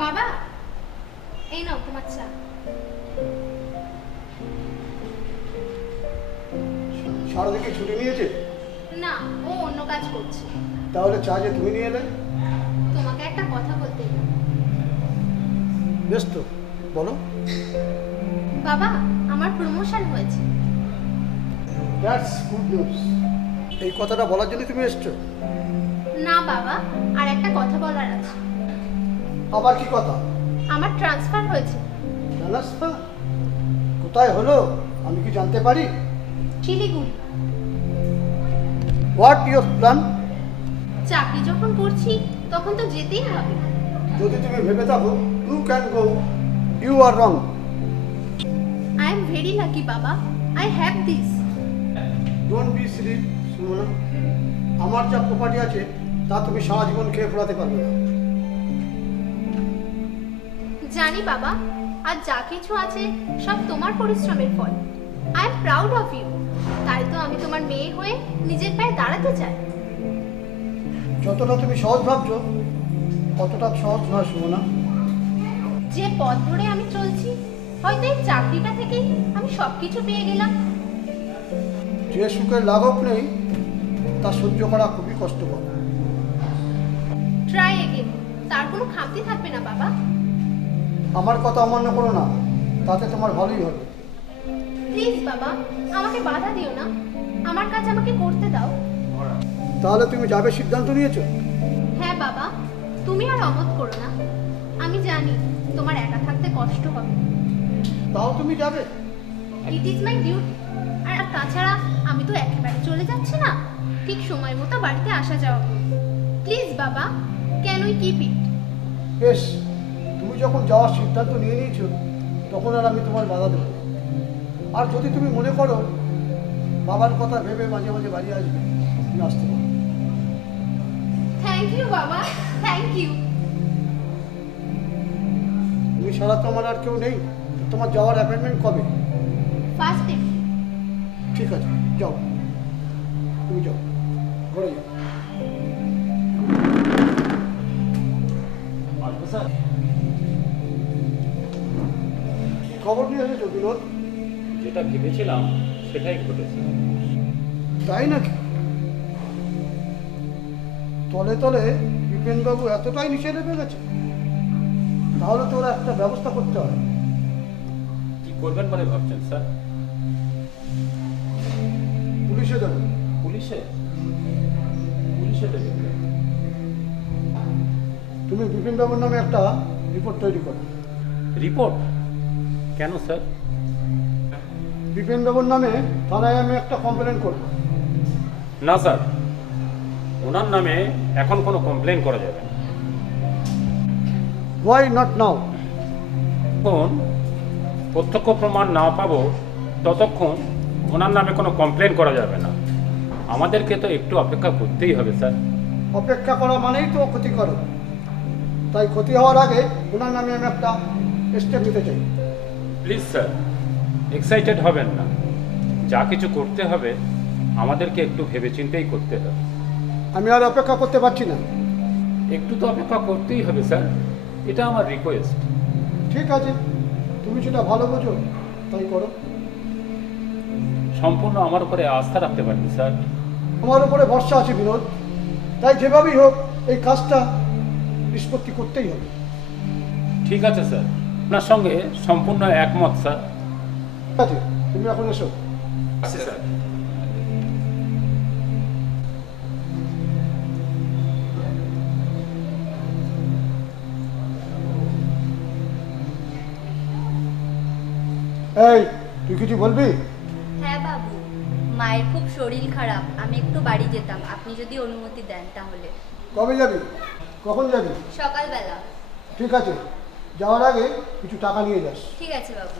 বাবা, এই নাও তোমার চা। সারাদিকে ছুটি নিয়েছে? না, ও অন্য কাজ করছে। তাহলে চা যে তুমি নিয়ে এলে? তোমাকে একটা কথা বলতে এলাম। বেশ তো, বলো। বাবা, আমার প্রমোশন হয়েছে। That's good news. এই কথাটা বলার জন্য তুমি এসছো? না বাবা, আর একটা কথা বলার আছে। আবার কি কথা? আমার ট্রান্সফার হয়েছে। ট্রান্সফার? কোথায় হলো আমি কি জানতে পারি? শিলিগুড়ি। What your plan? চাকরি যখন করছি তখন তো যেতেই হবে। যদি তুমি ভেবে থাকো you can go, you are wrong. I am very lucky বাবা, I have this. Don't be silly Sumana. আমার যা প্রপার্টি আছে তা তুমি সারা জীবন খেয়ে ফেরাতে পারবে না। জানি বাবা, আর যা কিছু আছে সব তোমার পরিশ্রমের ফল। I am proud of you. তাই তো আমি তোমার মেয়ে হয়ে নিজের পায়ে দাঁড়াতে চাই। যতটা তুমি সহজ ভাবছো অতটা সহজ নয় সুমনা। যে পথ ধরে আমি চলছি, হয়তো এই চাকরিটা থেকেই আমি সবকিছু পেয়ে গেলাম। যে সুখের লাঘব নেই তা সহ্য করা খুবই কষ্টকর। ট্রাই এগেন, তার কোনো খামতি থাকবে না বাবা। আমার কথা অমান্য করো না, তাতে তোমার ভালোই হবে। প্লিজ বাবা, আমাকে বাধা দিও না। আমার কাজ আমাকে করতে দাও। তাহলে তুমি যাবে সিদ্ধান্ত নিয়েছো? হ্যাঁ বাবা, তুমি আর অমত করো না। আমি জানি তোমার একা থাকতে কষ্ট হবে। তাও তুমি যাবে? It is my duty. আর তাছাড়া আমি তো একেবারে চলে যাচ্ছি না, ঠিক সময় মতো বাড়িতে আসা যাওয়া করব। প্লিজ বাবা, ক্যান উই কিপ ইট? বেশ, তুমি যখন যাওয়ার সিদ্ধান্ত নিয়ে নিয়েছো তখন আর আমি তোমার বাধা দেবো। আর যদি তুমি মনে করো বাবার কথা ভেবে মাঝে মাঝে বাড়ি আসবে, তুমি আসতে পারো। থ্যাংক ইউ বাবা, থ্যাংক ইউ। তুমি ছাড়া তো আমার আর কেউ নেই। তোমার যাওয়ার অ্যাপয়েন্টমেন্ট কবে? First day. ঠিক আছে, যাও, তুমি যাও, ঘরে যাও। কি খবর নিয়ে এসেছো বিনোদ? যেটা ভেবেছিলাম সেটাই ঘটেছে। তাই নাকি? তলে তলে বিপিনবাবু এতটাই নিচে নেমে গেছে? তাহলে তো ওরা একটা ব্যবস্থা করতে হয়। কি করবেন বলে ভাবছেন স্যার? পুলিশে দেবে। পুলিশে? পুলিশে দেবেন? তুমি বিপিনবাবুর নামে একটা রিপোর্ট তৈরি করো। রিপোর্ট? কেন স্যার? বিপিনবাবুর নামে থানায় আমি একটা কমপ্লেন করবো। না স্যার, ওনার নামে এখন কোনো কমপ্লেন করা যাবে না। Why not now? এখন প্রত্যক্ষ প্রমাণ না পাবো ততক্ষণ ওনার নামে কোনো কমপ্লেন করা যাবে না। আমাদেরকে তো একটু অপেক্ষা করতেই হবে স্যার। অপেক্ষা করা মানেই তো ক্ষতি করো। তাই ক্ষতি হওয়ার আগে ওনার নামে আমি একটা স্টেপ নিতে চাই। প্লিজ স্যার, এক্সাইটেড হবেন না। যা কিছু করতে হবে আমাদেরকে একটু ভেবেচিন্তেই করতে হবে। আমি আর অপেক্ষা করতে পারছি না। একটু তো অপেক্ষা করতেই হবে স্যার, এটা আমার রিকোয়েস্ট। ঠিক আছে, তুমি যেটা ভালো বোঝো তাই করো। সম্পূর্ণ আমার উপরে আস্থা রাখতে পারেন স্যার। আমার উপরে ভরসা আছে বিনোদ, তাই যেভাবেই হোক এই কাজটা নিষ্পত্তি করতেই হবে। ঠিক আছে স্যার, আপনার সঙ্গে সম্পূর্ণ একমত স্যার। ঠিক আছে, তুমি এখন এসো। আচ্ছা স্যার। এই, তুই কিছু বলবি? হ্যাঁ বাবু, মায়ের খুব শরীর খারাপ, আমি একটু বাড়ি যেতাম, আপনি যদি অনুমতি দেন তাহলে। কবে যাবি? কখন যাবি? সকালবেলা। ঠিক আছে, যাওয়ার আগে কিছু টাকা নিয়ে যাস। ঠিক আছে বাবু।